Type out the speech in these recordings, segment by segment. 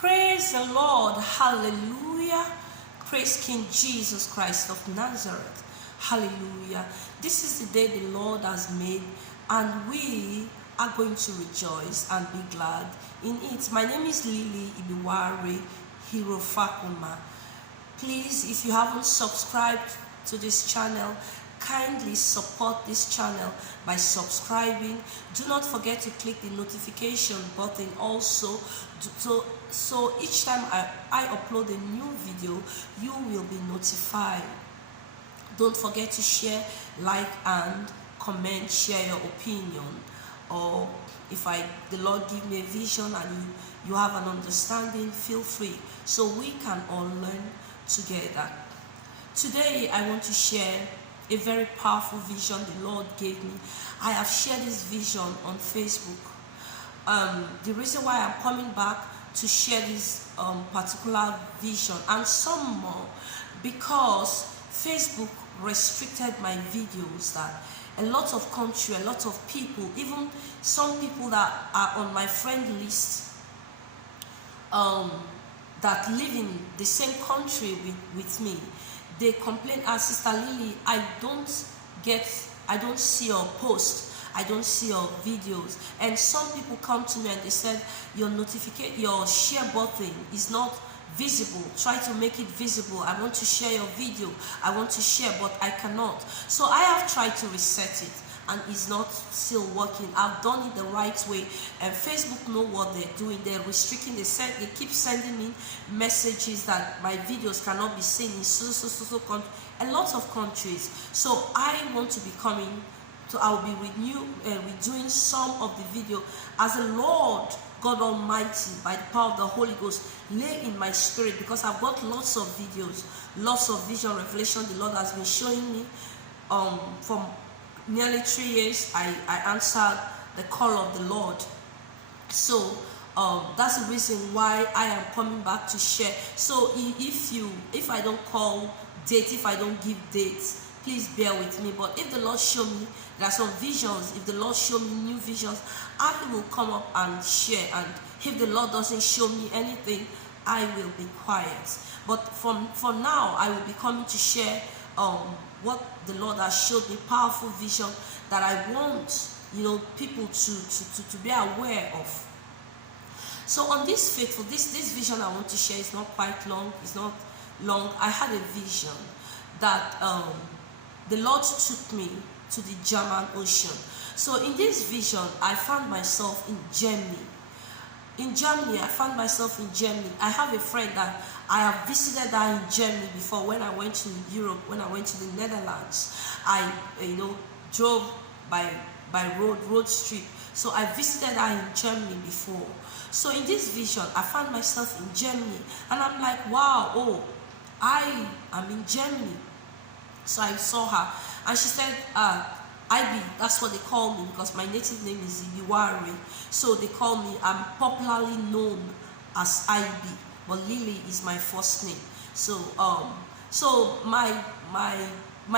Praise the Lord. Hallelujah. Praise King Jesus Christ of Nazareth. Hallelujah. This is the day the Lord has made, and we are going to rejoice and be glad in it. My name is Lily Ibiwari Hirofakuma. Please, if you haven't subscribed to this channel, kindly support this channel by subscribing. Do not forget to click the notification button also, so each time I upload a new video, you will be notified. Don't forget to share, like, and comment, share your opinion. Or if the Lord give me a vision and you have an understanding, feel free, so we can all learn together. Today I want to share a very powerful vision the Lord gave me. I have shared this vision on Facebook. The reason why I'm coming back to share this particular vision and some more, because Facebook restricted my videos, that a lot of country, a lot of people, even some people that are on my friend list, that live in the same country with me, they complain, Sister Lily, I don't see your post, I don't see your videos. And some people come to me and they said, your share button is not visible. Try to make it visible. I want to share your video, I want to share, but I cannot. So I have tried to reset it, and it's not still working. I've done it the right way, and Facebook know what they're doing. They're restricting. They keep sending me messages that my videos cannot be seen in a lot of countries. So I want to be coming. So I'll be redoing some of the video as the Lord God Almighty, by the power of the Holy Ghost, lay in my spirit, because I've got lots of videos, lots of vision, revelation the Lord has been showing me. From nearly 3 years, I answered the call of the Lord. So that's the reason why I am coming back to share. So if I don't call date, if I don't give dates, please bear with me. But if the Lord show me, there are some visions, if the Lord show me new visions, I will come up and share. And if the Lord doesn't show me anything, I will be quiet. But for now, I will be coming to share what the Lord has showed me, powerful vision that I want people to be aware of. So on this faithful, this vision I want to share is not quite long. It's not long. I had a vision that the Lord took me to the German Ocean. So in this vision, I found myself in Germany. In Germany, I found myself in Germany. I have a friend that I have visited her in Germany before. When I went to Europe, when I went to the Netherlands, I drove by road trip. So I visited her in Germany before. So in this vision, I found myself in Germany, and I'm like, wow, I am in Germany. So I saw her, and she said, Ibi, that's what they call me, because my native name is Ibiwari. So they call me, I'm popularly known as Ibi, but Lily is my first name. So so my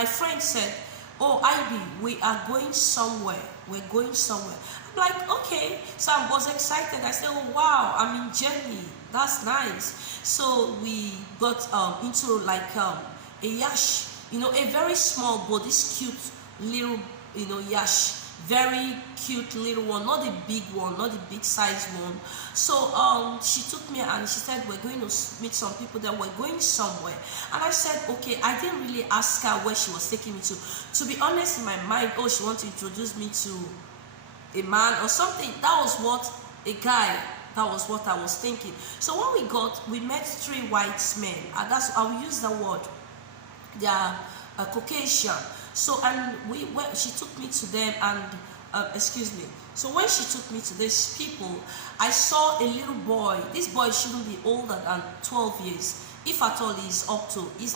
friend said, oh, Ibi, we are going somewhere. We're going somewhere. I'm like, okay. So I was excited. I said, oh wow, I'm in Germany. That's nice. So we got into like a yacht. A very small boat, this cute little, yacht, very cute little one, not the big one, not the big size one. So she took me and she said, we're going to meet some people that we're going somewhere. And I said, okay. I didn't really ask her where she was taking me to. To be honest, in my mind, oh, she wanted to introduce me to a man or something. That was what I was thinking. So when we met 3 white men, and I will use the word, they are Caucasian. So she took me to them, and excuse me. So when she took me to these people, I saw a little boy. This boy shouldn't be older than 12 years. If at all he's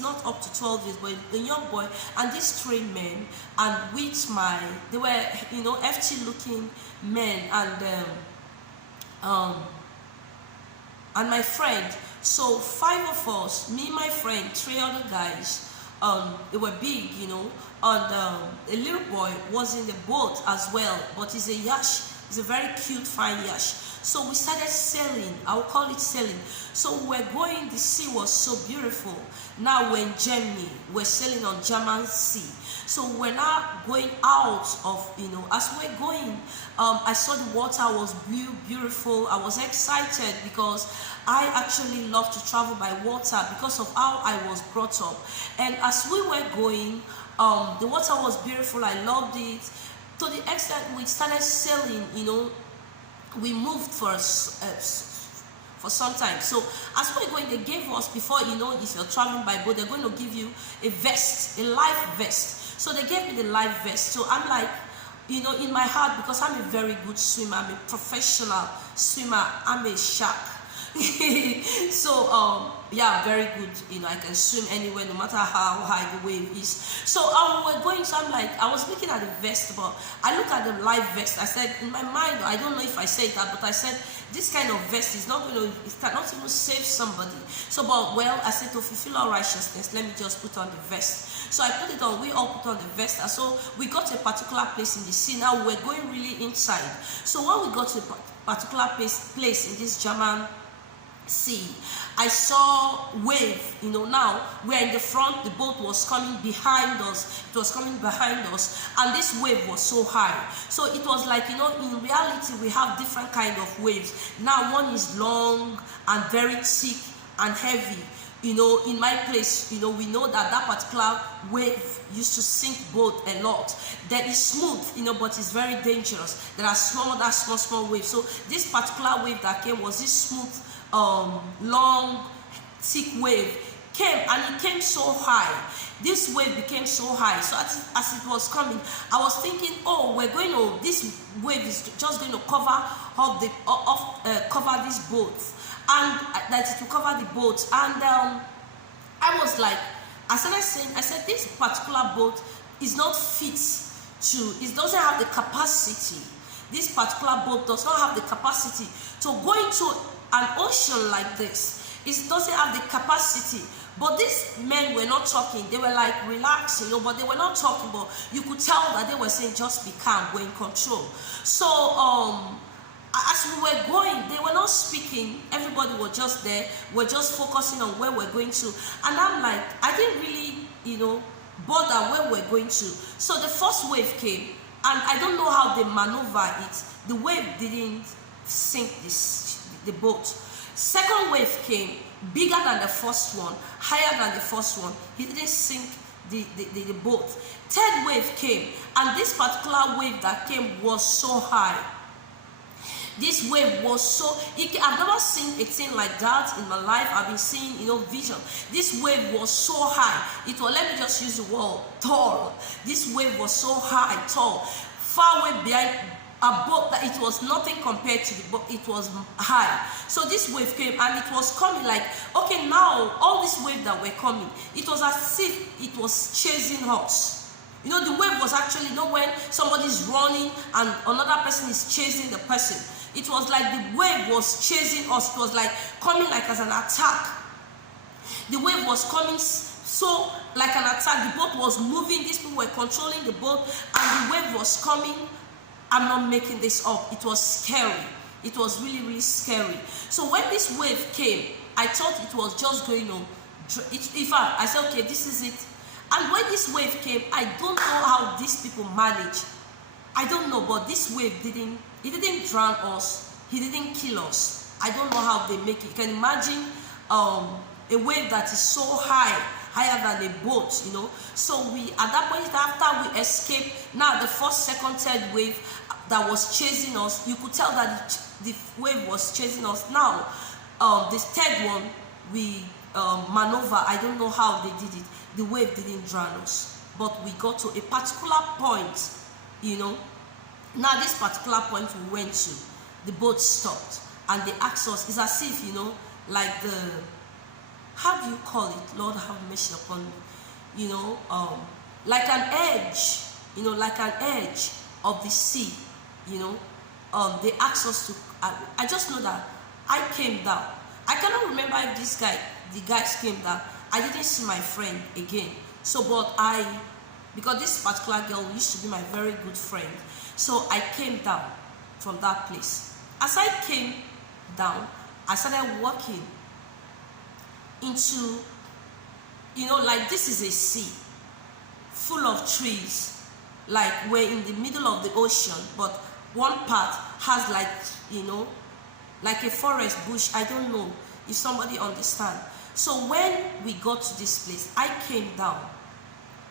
not up to 12 years, but a young boy. And these 3 men, and they were FT looking men, and my friend. So 5 of us, me, my friend, 3 other guys. They were big, and a little boy was in the boat as well, but it's a yacht. It's a very cute, fine yacht. So we started sailing. I will call it sailing. So we're going, the sea was so beautiful. Now we're in Germany. We're sailing on German Sea. So we're now going out of, as we're going, I saw the water was blue, beautiful. I was excited because I actually love to travel by water because of how I was brought up. And as we were going, the water was beautiful. I loved it. To the extent we started sailing, we moved for some time. So as we're going, they gave us, before, if you're traveling by boat, they're going to give you a vest, a life vest. So they gave me the life vest. So I'm like, in my heart, because I'm a very good swimmer, I'm a professional swimmer, I'm a shark. So yeah, very good. I can swim anywhere, no matter how high the wave is. So we're going. So I'm like, I was looking at the vest, but I look at the life vest. I said in my mind, I don't know if I said that, but I said this kind of vest is not going to, it cannot even save somebody. So, but well, I said to fulfill our righteousness, let me just put on the vest. So I put it on. We all put on the vest. And so we got to a particular place in the sea. Now we're going really inside. So when we got to a particular place in this German Sea, I saw wave. Now we're in the front, the boat was coming behind us. It was coming behind us, and this wave was so high. So it was like, in reality we have different kind of waves. Now one is long and very thick and heavy. In my place, we know that particular wave used to sink boat a lot. That is smooth, but it's very dangerous. There are small waves. So this particular wave that came was this smooth, long, thick wave came, and it came so high. This wave became so high. So as it was coming, I was thinking, this wave is just going to cover this boat, and that it will cover the boat. And I was like, I said this particular boat is not fit to, it doesn't have the capacity. This particular boat does not have the capacity to go into an ocean like this. It doesn't have the capacity. But these men were not talking. They were like relaxing, but they were not talking. But you could tell that they were saying, just be calm, we're in control. So as we were going, they were not speaking. Everybody was just there. We're just focusing on where we're going to. And I'm like, I didn't really, bother where we're going to. So the first wave came, and I don't know how they maneuver it. The wave didn't sink the boat. Second wave came, bigger than the first one, higher than the first one. He didn't sink the boat. Third wave came, and this particular wave that came was so high. This wave was so, I've never seen a thing like that in my life. I've been seeing, vision. This wave was so high. Let me just use the word tall. This wave was so high, tall, far away behind a boat that it was nothing compared to the boat. It was high. So this wave came, and it was coming like, okay, now all this wave that were coming, it was as if it was chasing us. The wave was actually, when somebody's running and another person is chasing the person. It was like the wave was chasing us. It was like coming like as an attack. The wave was coming so like an attack. The boat was moving. These people were controlling the boat, and the wave was coming. I'm not making this up. It was scary. It was really, really scary. So when this wave came, I thought it was just going on. In fact, I said, okay, this is it. And when this wave came, I don't know how these people manage. I don't know, but this wave didn't drown us. He didn't kill us. I don't know how they make it. You can imagine a wave that is so high, higher than a boat, So at that point, after we escaped, now the first, second, third wave that was chasing us, you could tell that the wave was chasing us. Now, this third one, we maneuver. I don't know how they did it. The wave didn't drown us, but we got to a particular point, Now this particular point we went to, the boat stopped, and they asked us, it's as if, like how do you call it? Lord, have mercy upon me. Like an edge, like an edge of the sea, they asked us to, I just know that I came down. I cannot remember if the guys came down. I didn't see my friend again. So, but because this particular girl used to be my very good friend. So I came down from that place. As I came down, I started walking into, like this is a sea full of trees. Like we're in the middle of the ocean, but one part has like a forest bush. I don't know if somebody understand. So when we got to this place, I came down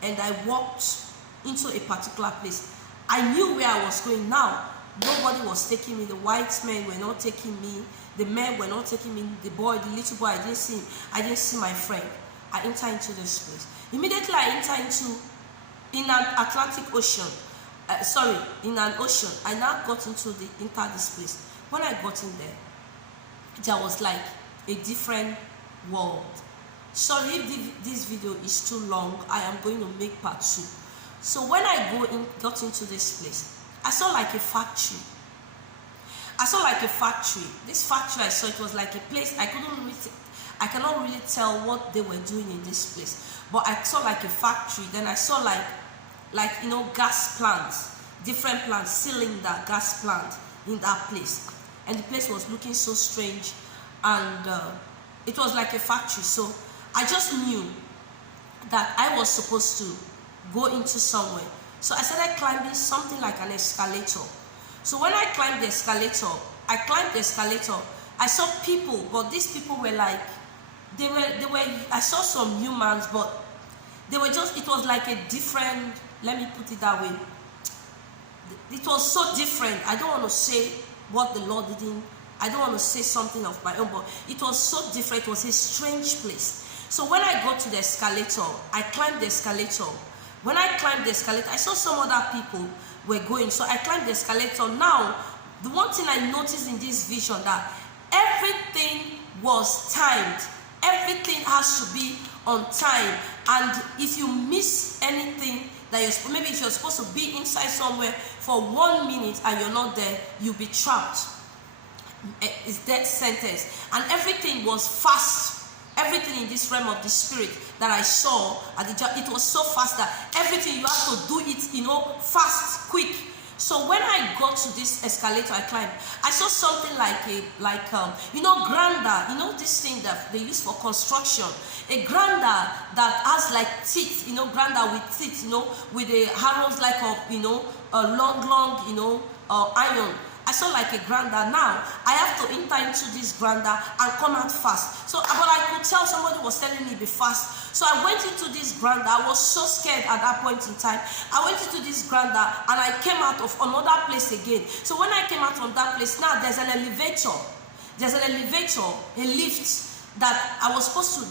and I walked into a particular place. I knew where I was going. Now nobody was taking me. The white men were not taking me. The men were not taking me. The little boy, I didn't see him. I didn't see my friend. I entered into this place. Immediately I entered in an Atlantic Ocean. In an ocean. I now got into this place. When I got in there, there was like a different world. Sorry if this video is too long. I am going to make part 2. So when I got into this place, I saw like a factory. This factory I saw, it was like a place I cannot really tell what they were doing in this place. But I saw like a factory. Then I saw like gas plants, different plants, cylinder gas plant in that place. And the place was looking so strange, and it was like a factory. So I just knew that I was supposed to go into somewhere. So I started climbing something like an escalator. So when I climbed the escalator, I saw people, but these people were like, they were, I saw some humans, but it was like a different, let me put it that way. It was so different. I don't want to say what the Lord didn't, I don't want to say something of my own, but it was so different. It was a strange place. So when I got to the escalator, I climbed the escalator. When I climbed the escalator, I saw some other people were going. So I climbed the escalator. Now, the one thing I noticed in this vision, that everything was timed. Everything has to be on time. And if you miss anything, maybe if you're supposed to be inside somewhere for 1 minute and you're not there, you'll be trapped. It's death sentence. And everything was fast. Everything in this realm of the spirit that I saw at the job, it was so fast that everything you have to do it, fast, quick. So when I got to this escalator, I climbed. I saw something like grinder. This thing that they use for construction. A grinder that has like teeth. Grinder with teeth. With the arrows like a long iron. I saw like a grinder. Now I have to enter into this grinder and come out fast. So, but I could tell somebody was telling me be fast. So I went into this grinder. I was so scared at that point in time. I went into this grinder and I came out of another place again. So when I came out from that place, now there's an elevator. There's an elevator, a lift that I was supposed to.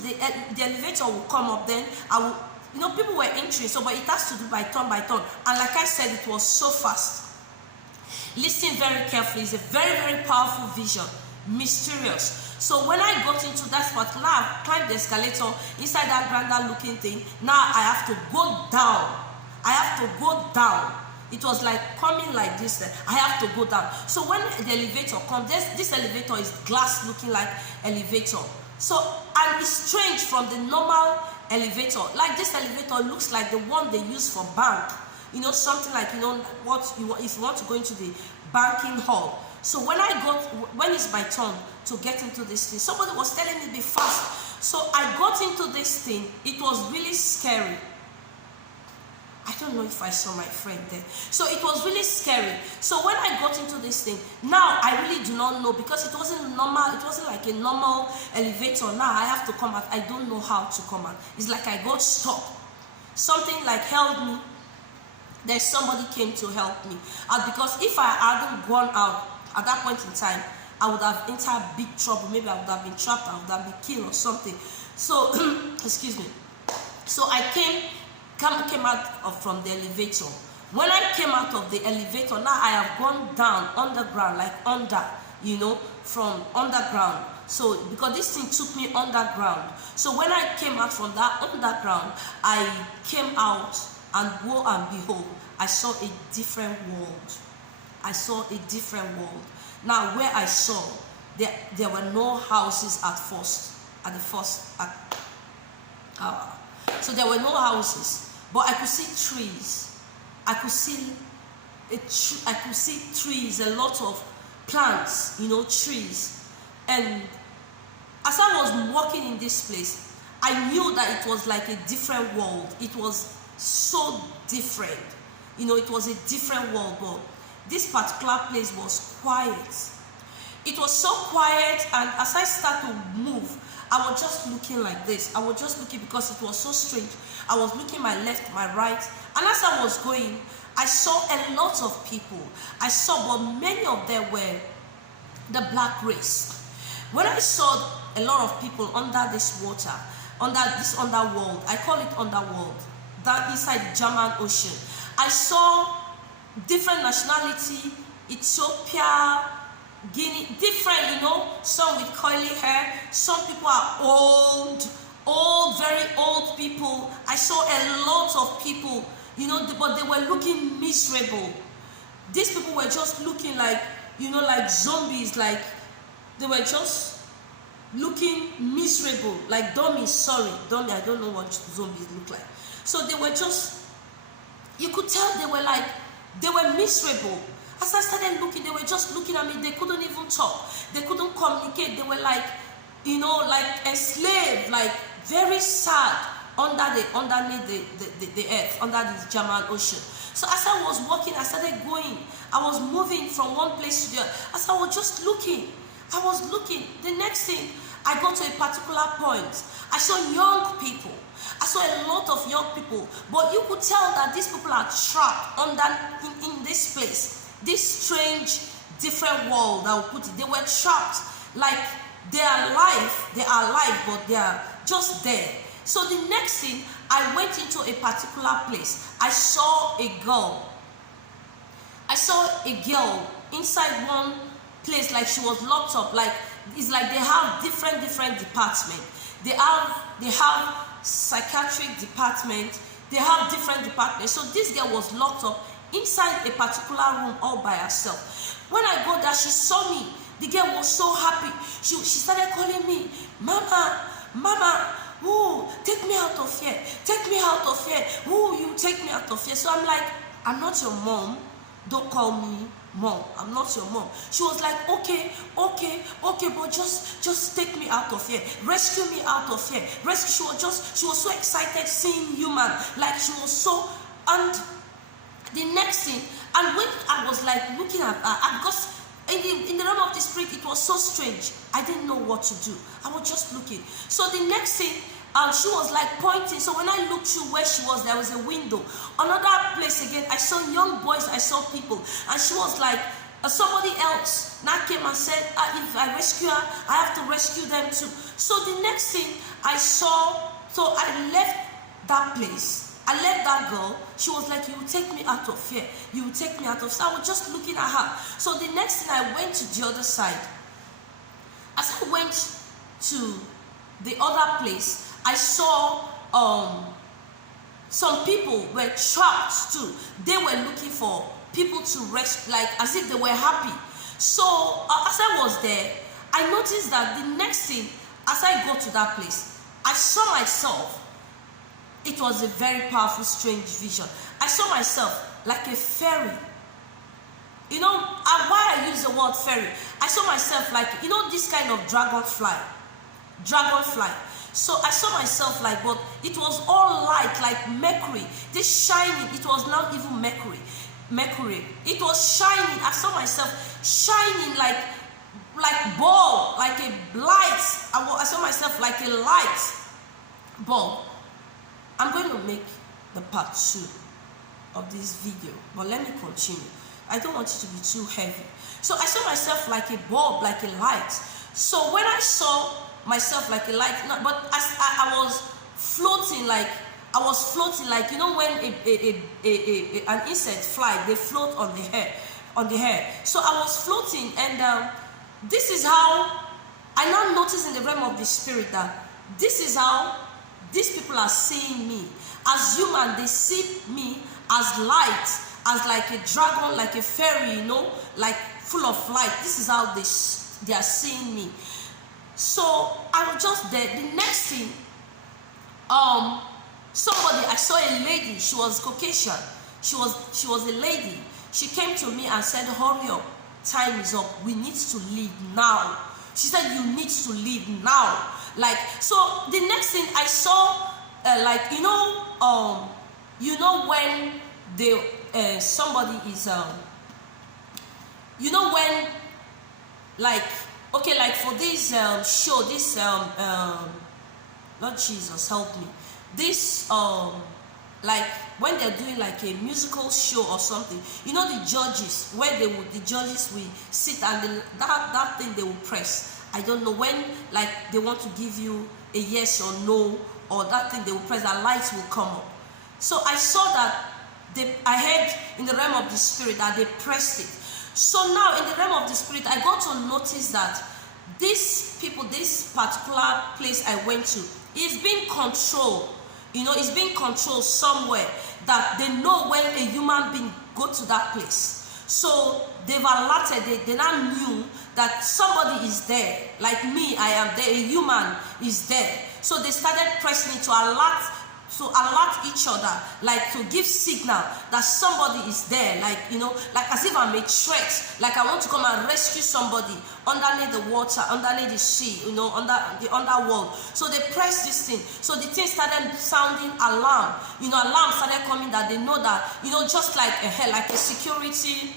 The elevator will come up. Then I will. People were entering. So, but it has to do by turn. And like I said, it was so fast. Listen very carefully. It's a very, very powerful vision. Mysterious. So when I got into that particular, I climbed the escalator inside that grinder looking thing. Now I have to go down. It was like coming like this. I have to go down. So when the elevator comes, this elevator is glass looking like elevator. So, and it's strange from the normal elevator. Like this elevator looks like the one they use for bank. Something like, what you want, if you want to go into the banking hall. So when it's my turn to get into this thing, somebody was telling me be fast. So I got into this thing. It was really scary. I don't know if I saw my friend there. So it was really scary. So when I got into this thing, now I really do not know, because it wasn't normal. It wasn't like a normal elevator. Now I have to come out. I don't know how to come out. It's like I got stuck. Something like held me. There's somebody came to help me. And because if I hadn't gone out at that point in time, I would have entered big trouble. Maybe I would have been trapped, I would have been killed or something. So, excuse me. So I came out from the elevator. When I came out of the elevator, now I have gone down underground, like from underground. So, because this thing took me underground. So when I came out from that underground, I came out, and lo and behold, I saw a different world. Now, where I saw, there were no houses at first. So there were no houses, but I could see trees. I could see trees, a lot of plants, trees. And as I was walking in this place, I knew that it was like a different world. It was so different. It was a different world, but this particular place was quiet. It was so quiet, and as I started to move, I was just looking like this. I was just looking because it was so strange. I was looking my left, my right, and as I was going, I saw a lot of people. But many of them were the black race. When I saw a lot of people under this water, under this underworld, I call it underworld, that inside the German Ocean, I saw different nationality, Ethiopia, Guinea, different, some with curly hair, some people are old, very old people. I saw a lot of people, but they were looking miserable. These people were just looking like, like zombies, like they were just looking miserable, like dummies. Dummy, I don't know what zombies look like. So they were just, you could tell they were miserable. As I started looking, they were just looking at me. They couldn't even talk. They couldn't communicate. They were like, like enslaved, like very sad underneath the earth, under this German Ocean. So as I was walking, I started going. I was moving from one place to the other. As I was just looking, the next thing, I got to a particular point. I saw young people. I saw a lot of young people. But you could tell that these people are trapped in this place. This strange, different world, I will put it. They were trapped. Like they are alive, but they are just there. So the next thing, I went into a particular place. I saw a girl inside one place, like she was locked up. Like it's like they have different departments. They have psychiatric department. They have different departments. So this girl was locked up inside a particular room all by herself. When I go there, she saw me. The girl was so happy. She started calling me, Mama, ooh, take me out of here. Take me out of here. Ooh, you take me out of here. So I'm like, I'm not your mom. Don't call me Mom. I'm not your mom. She was like, okay, but just take me out of here. Rescue me out of here. Rescue. She was so excited seeing human. Like she was so, and the next thing, and when I was like looking at her, because in the realm of the spirit, it was so strange. I didn't know what to do. I was just looking. So the next thing, she was like pointing. So when I looked through where she was, there was a window. Another place again, I saw young boys, I saw people. And she was like, somebody else now came and said, if I rescue her, I have to rescue them too. So the next thing I saw, so I left that place. I left that girl. She was like, you will take me out of here. You will take me out of. So I was just looking at her. So the next thing, I went to the other side. As I went to the other place, I saw some people were trapped too. They were looking for people to rest, like as if they were happy. So as I was there, I noticed that the next thing, as I got to that place, I saw myself. It was a very powerful, strange vision. I saw myself like a fairy. Why I use the word fairy, I saw myself like, this kind of dragonfly. So I saw myself like, but it was all light, like mercury. This shining, it was not even mercury. It was shining. I saw myself shining like bulb, like a light. I saw myself like a light bulb. I'm going to make the part 2 of this video, but let me continue. I don't want it to be too heavy. So I saw myself like a bulb, like a light. So when I saw myself like a light, but as I was floating, like when an insect fly, they float on the air. So I was floating, and this is how I now noticed in the realm of the spirit that this is how these people are seeing me. As human, they see me as light, as like a dragon, like a fairy, like full of light. This is how they are seeing me. So I was just there. The next thing, I saw a lady. She was Caucasian. She was a lady. She came to me and said, hurry up. time is up. We need to leave now. She said, you need to leave now. Like, so the next thing I saw, like, when they, somebody is, when, like, okay, like for this show, this, Lord Jesus, help me. This, like when they're doing like a musical show or something, the judges, where the judges will sit and that thing they will press. I don't know, when like they want to give you a yes or no, or that thing they will press, that lights will come up. So I saw that I heard in the realm of the spirit that they pressed it. So now in the realm of the spirit, I got to notice that these people, this particular place I went to, is being controlled. It's being controlled somewhere, that they know when a human being go to that place. So they've alerted, they now knew that somebody is there. Like me, I am there, a human is there. So they started pressing it to alert each other, like to give signal that somebody is there, like like as if I'm a threat, like I want to come and rescue somebody underneath the water, underneath the sea, under the underworld. So they pressed this thing. So the thing started sounding alarm. Alarm started coming, that they know that, just like a security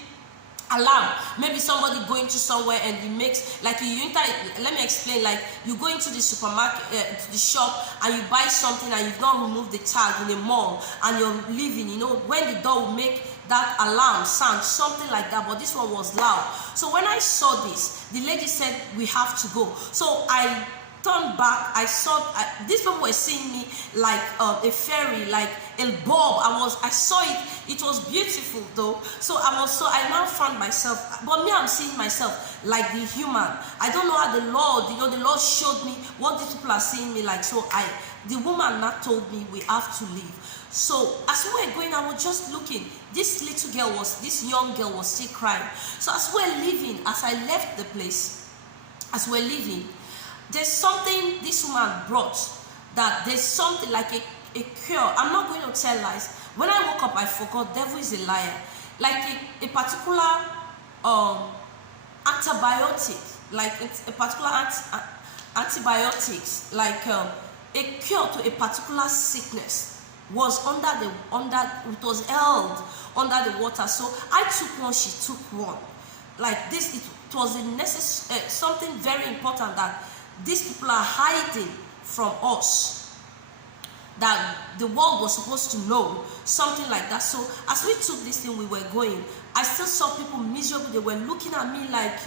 alarm. Maybe somebody going to somewhere and he makes, like let me explain, like you go into the supermarket, to the shop, and you buy something and you've not removed the tag in a mall, and you're leaving, when the door will make that alarm sound, something like that, but this one was loud. So when I saw this, the lady said, we have to go. So I turned back. I saw these people were seeing me like a fairy, like a bulb. I saw it. It was beautiful though. So I now found myself, but me, I'm seeing myself like the human. I don't know how the Lord showed me what these people are seeing me like. So the woman now told me we have to leave. So as we were going, I was just looking. This young girl was still crying. So as we're leaving, as I left the place, as we're leaving, there's something this woman brought, that there's something like a cure. I'm not going to tell lies. When I woke up, I forgot. Devil is a liar. Like a particular antibiotic, like a particular antibiotics, like a cure to a particular sickness was it was held under the water. So I took one, she took one. Like this, it was a necessary, something very important that these people are hiding from us, that the world was supposed to know, something like that. So as we took this thing, we were going, I still saw people miserable. They were looking at me like,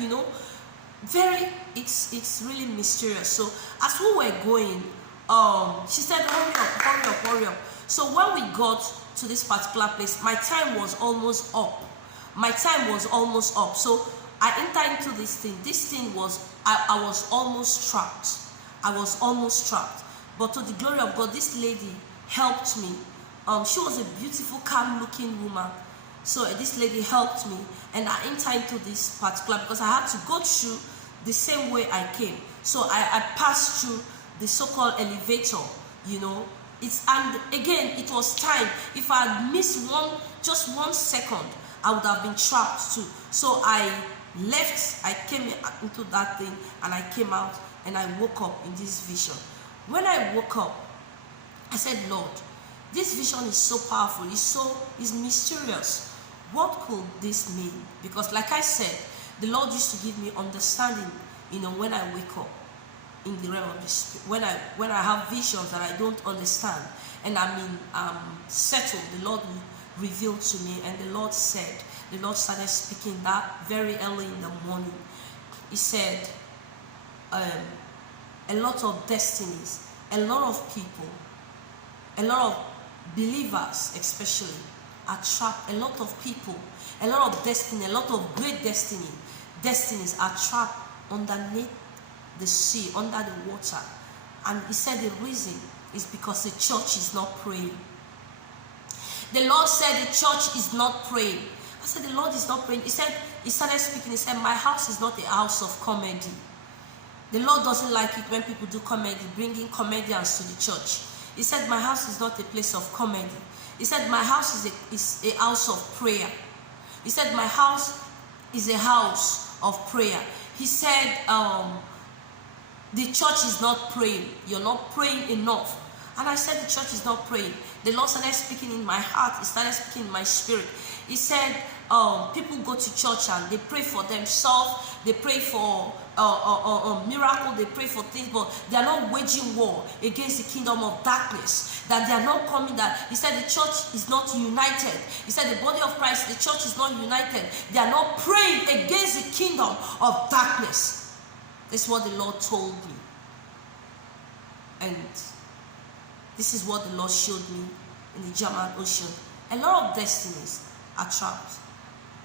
it's really mysterious. So as we were going, she said, hurry up. So when we got to this particular place, my time was almost up. So I entered into this thing. This thing was, I was almost trapped. But to the glory of God, this lady helped me. She was a beautiful, calm-looking woman. So this lady helped me, and I entered into this particular, because I had to go through the same way I came. So I passed through the so-called elevator, and again, it was time. If I had missed just 1 second, I would have been trapped too. So I left, I came into that thing, and I came out, and I woke up in this vision. When I woke up, I said, Lord, this vision is so powerful, it's mysterious. What could this mean? Because like I said, the Lord used to give me understanding, when I wake up in the realm of the spirit. When I have visions that I don't understand, and I'm settled, the Lord will reveal to me. And the Lord started speaking that very early in the morning. He said, a lot of destinies, a lot of people, a lot of believers especially are trapped. A lot of people, a lot of destiny, a lot of great destinies are trapped underneath the sea, under the water. And he said the reason is because the church is not praying. The Lord said the church is not praying. I said the Lord is not praying. He started speaking. He said, my house is not a house of comedy. The Lord doesn't like it when people do comedy, bringing comedians to the church. He said, my house is not a place of comedy. He said, my house is a house of prayer. He said, my house is a house of prayer. He said, the church is not praying. You're not praying enough. And I said, the church is not praying. The Lord started speaking in my heart. He started speaking in my spirit. He said, people go to church and they pray for themselves. They pray for miracle. They pray for things, but they are not waging war against the kingdom of darkness. That they are not coming. That he said, the church is not united. He said, the body of Christ, the church is not united. They are not praying against the kingdom of darkness. That's what the Lord told me. And this is what the Lord showed me in the German Ocean. A lot of destinies are trapped.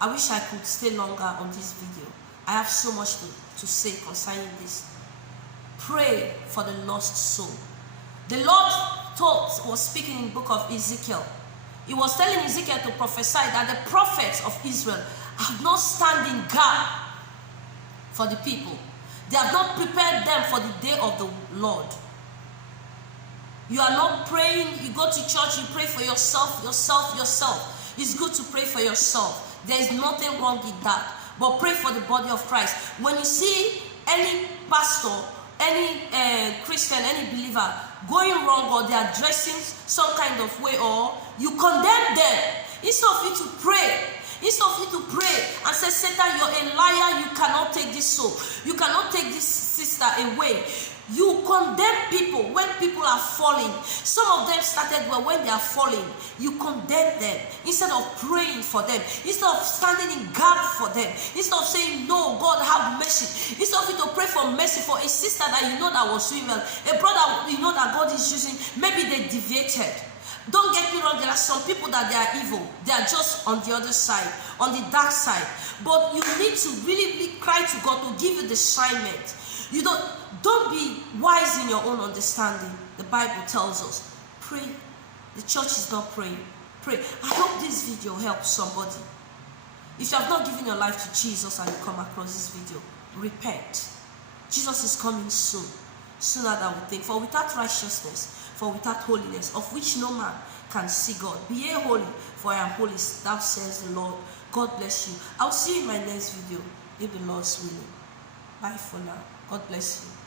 I wish I could stay longer on this video. I have so much to say concerning this. Pray for the lost soul. The Lord was speaking in the book of Ezekiel. He was telling Ezekiel to prophesy that the prophets of Israel have not stand in gap for the people. They have not prepared them for the day of the Lord. You are not praying. You go to church, you pray for yourself. It's good to pray for yourself. There is nothing wrong with that. But pray for the body of Christ. When you see any pastor, any Christian, any believer going wrong, or they are dressing some kind of way, or you condemn them, instead of you to pray, instead of you to pray and say, Satan, you're a liar, you cannot take this soul, you cannot take this sister away. You condemn people when people are falling. Some of them started well when they are falling. You condemn them instead of praying for them, instead of standing in gap for them, instead of saying, no, God have mercy. Instead of you to pray for mercy for a sister that you know that was doing well, a brother you know that God is using, maybe they deviated. Don't get me wrong, there are some people that they are evil. They are just on the other side, on the dark side. But you need to really cry to God to give you discernment. You don't be wise in your own understanding. The Bible tells us, pray. The church is not praying. Pray. I hope this video helps somebody. If you have not given your life to Jesus and you come across this video, repent. Jesus is coming soon, sooner than we think. For without righteousness, for without holiness, of which no man can see God. Be ye holy, for I am holy, thou says the Lord. God bless you. I'll see you in my next video, if the Lord's willing. Bye for now. God bless you.